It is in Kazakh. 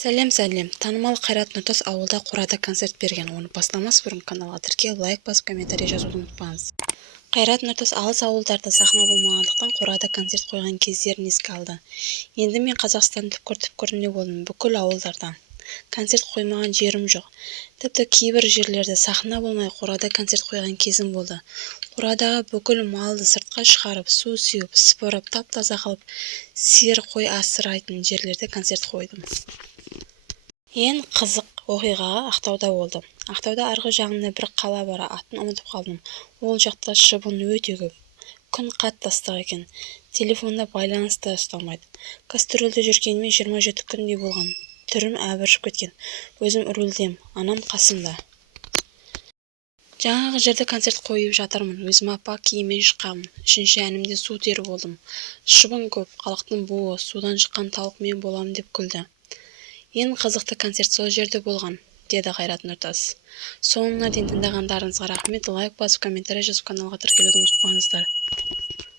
Сәлем. Танымал Қайрат Нұртас ауылда қорада концерт берген. Оны бастамас бұрын каналға тіркеліп, лайк басып, комментарий жазуды ұмытпаңыз. Қайрат Нұртас алыс ауылдарда сахна болмағандықтан қорада концерт қойған кездерін еске алды. Енді мен Қазақстанның түкпір-түкпірінде болдым, бүкіл ауылдарда. Концерт қоймаған жерім жоқ. Тіпті кейбір жерлерде сахна болмай қорада концерт қойған кезім болды. Қорадағы бүкіл малды сыртқа шығарып, су сеуіп, сыпырып, тап-таза қылып, сиыр, қой асырайтын жерлерде концерт қойдым. Ең қызық оқиғаға Ақтауда болды. Ақтауда арғы жағында бір қала бар, атын ұмытып қалдым. Ол жақта шыбын өте көп. Күн қатты ыстық екен. Телефонда байланыс та ұстамайды. Кастрөлде жүргеніме 27 күндей болған. Түрім әбіршіп кеткен. Өзім рөлдем, анам қасымда. Жаңағы жерде концерт қойып жатырмын. Өзім апа киіммен шыққанмын. Үшінші әнімде су теріп болдым. Шыбын көп, халықтың буы, судан шыққан тауық мен боламын деп күлді. Ең қызықты концерт сол жерде болған, деді Қайрат Нұртас. Соңына дейін тыңдағандарыңызға рахмет. Лайк басып, комментарий жазып, каналға тіркелуді ұмытпаңыздар.